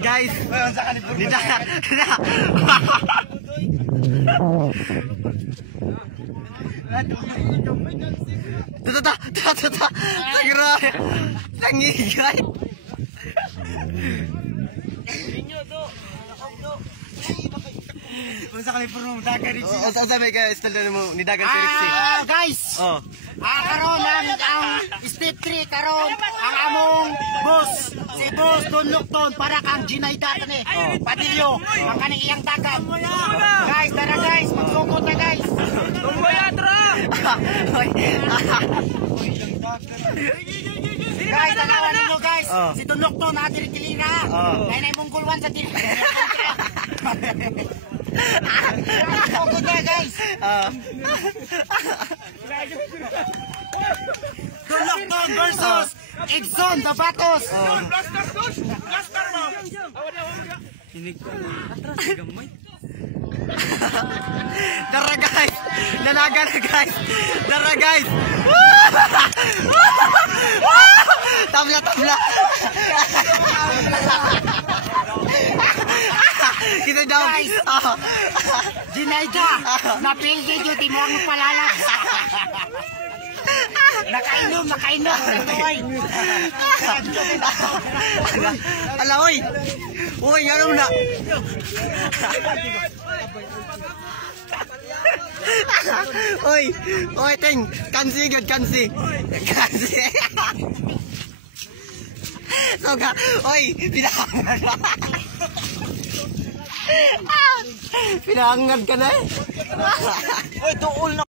Guys, nidagan. Tata. Segera. Nangigay. Unsa kali puro dagan rin siya. Unsa may guys, taldan mo nidagan si Rixie. Guys. Karon ang step 3 karon ang among boss, si Boss Don Lukton para kang Ginayda ni Padillo, ang kaning iyang dagan. Guys, tara guys, magsugod na guys. Guys, tanawan ninyo guys. Si Don Lukton na diri kilira. Kay nay munggulwan sa diri. Magsugod na guys. Don Lukton versus Edson Dabatos. Blaster mo. Hinig ko atras gamay. Dara guys. Dalaga na guys. Dara guys. Tabla. Kita daw. Ginayda, napildi yung timong palala. Nakainom. Ala, oy. Uy, ngayon na. Oy, ting. Kansi. Soga, oy, pinahangad ka na eh. Oy, tuol na.